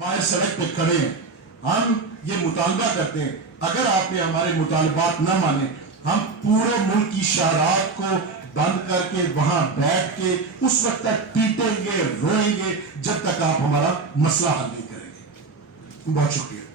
बाहर सड़क पे खड़े हैं, हम ये मुतालबा करते हैं, अगर आपने हमारे मुतालबात न माने, हम पूरे मुल्क की शाहरात को बंद करके वहां बैठ के उस वक्त तक पीटेंगे, रोएंगे जब तक आप हमारा मसला हल नहीं करेंगे। बहुत शुक्रिया।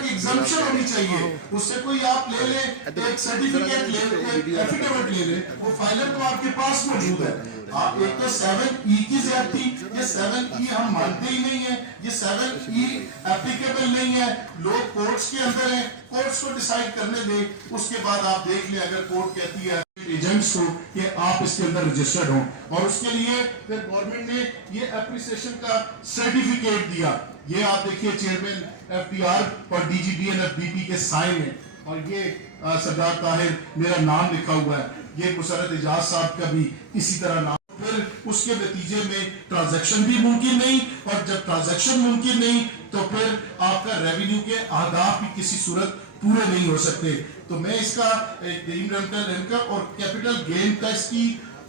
एग्जाम्पशन होनी चाहिए, उससे कोई आप ले ले, एक सर्टिफिकेट ले ले, एक एफिडेविट ले ले, वो फाइलर तो आपके पास मौजूद है। आप एक तो 7E की ज्यादती, ये 7E हम मानते ही नहीं है, ये 7E एप्लीकेबल नहीं है। लोग कोर्ट्स के अंदर हैं, कोर्ट्स को डिसाइड करने दे, उसके बाद आप देख लें अगर कोर्ट कहती है एजेंट्स को कि आप इसके अंदर रजिस्टर्ड हो, और उसके लिए फिर गवर्नमेंट ने ये एप्रिसिएशन का सर्टिफिकेट दिया। ये आप देखिए चेयरमैन FTR और DGDNFBP के साइन है, और ये सरदार ताहिर मेरा नाम लिखा हुआ है, ये मुसरत एजाज साहब का भी इसी तरह नाम। फिर उसके नतीजे में ट्रांजैक्शन भी मुमकिन नहीं, और जब ट्रांजैक्शन मुमकिन नहीं तो फिर आपका रेवेन्यू के आदाब भी किसी सूरत पूरे नहीं हो सकते। तो मैं इसका रेंटल इनकम और कैपिटल गेन टैक्स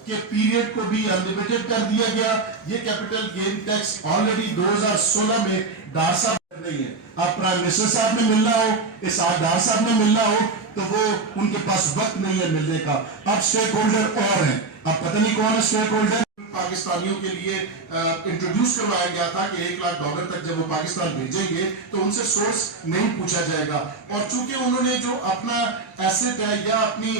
के पीरियड को भी अनलिमिटेड कर दिया गया। ये कैपिटल गेन टैक्स ऑलरेडी 2016 में डार साहब कर रही है। अब प्राइम मिनिस्टर साहब ने मिलना हो, इस डार साहब ने मिलना हो, तो वो उनके पास वक्त नहीं है मिलने का। अब स्टेक होल्डर और हैं, अब पता नहीं कौन है स्टेक होल्डर। पाकिस्तानियों के लिए इंट्रोड्यूस करवाया गया था कि $1 लाख तक जब वो पाकिस्तान भेजेंगे तो उनसे सोर्स नहीं पूछा जाएगा, और चूंकि उन्होंने जो अपना एसेट है या अपनी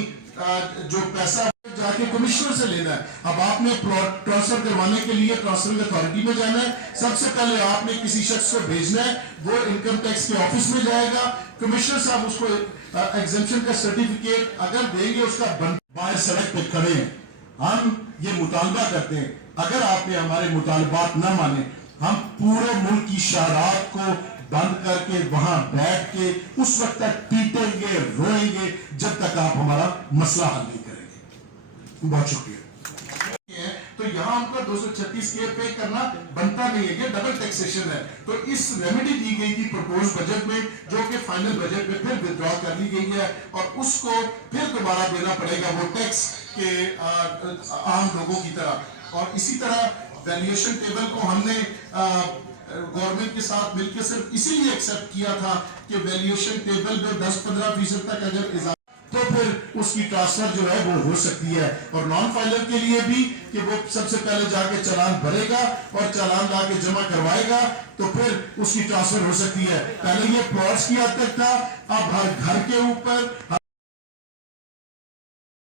जो पैसा जाके कमिश्नर से लेना है, अब आपने ट्रांसफर करवाने के लिए ट्रांसफर अथॉरिटी में जाना है, सबसे पहले आपने किसी शख्स को भेजना है, वो इनकम टैक्स के ऑफिस में जाएगा, कमिश्नर साहब उसको एग्जेम्पशन का सर्टिफिकेट अगर देंगे, उसका बाहर सड़क पे खड़े हैं, हम ये मुतालबा करते हैं, अगर आपने हमारे मुतालबात न माने, हम पूरे मुल्क की शाहरात को बंद करके वहां बैठ के उस वक्त तक पीटेंगे, रोएंगे जब तक आप हमारा मसला हल नहीं करेंगे। बहुत शुक्रिया। तो यहाँ उनको 236K पे करना बनता नहीं है, ये डबल टैक्सेशन है। तो इस रेमेडी दी गई थी प्रपोज बजट में, जो कि फाइनल बजट में फिर विथड्रॉ कर ली गई है, और उसको फिर दोबारा देना पड़ेगा वो टैक्स के आम लोगों की तरह। और इसी तरह वैल्यूएशन टेबल को हमने गवर्नमेंट के साथ मिलकर सिर्फ इसीलिए एक्सेप्ट किया था कि वैल्यूएशन टेबल में 10-15% तक अगर इजाफा तो फिर उसकी ट्रांसफर जो है वो हो सकती है। और नॉन फाइलर के लिए भी कि वो सबसे पहले जाके चालान भरेगा और चालान लाके जमा करवाएगा, तो फिर उसकी ट्रांसफर हो सकती है। पहले ये प्लॉट्स की हद तक था, अब हर घर के ऊपर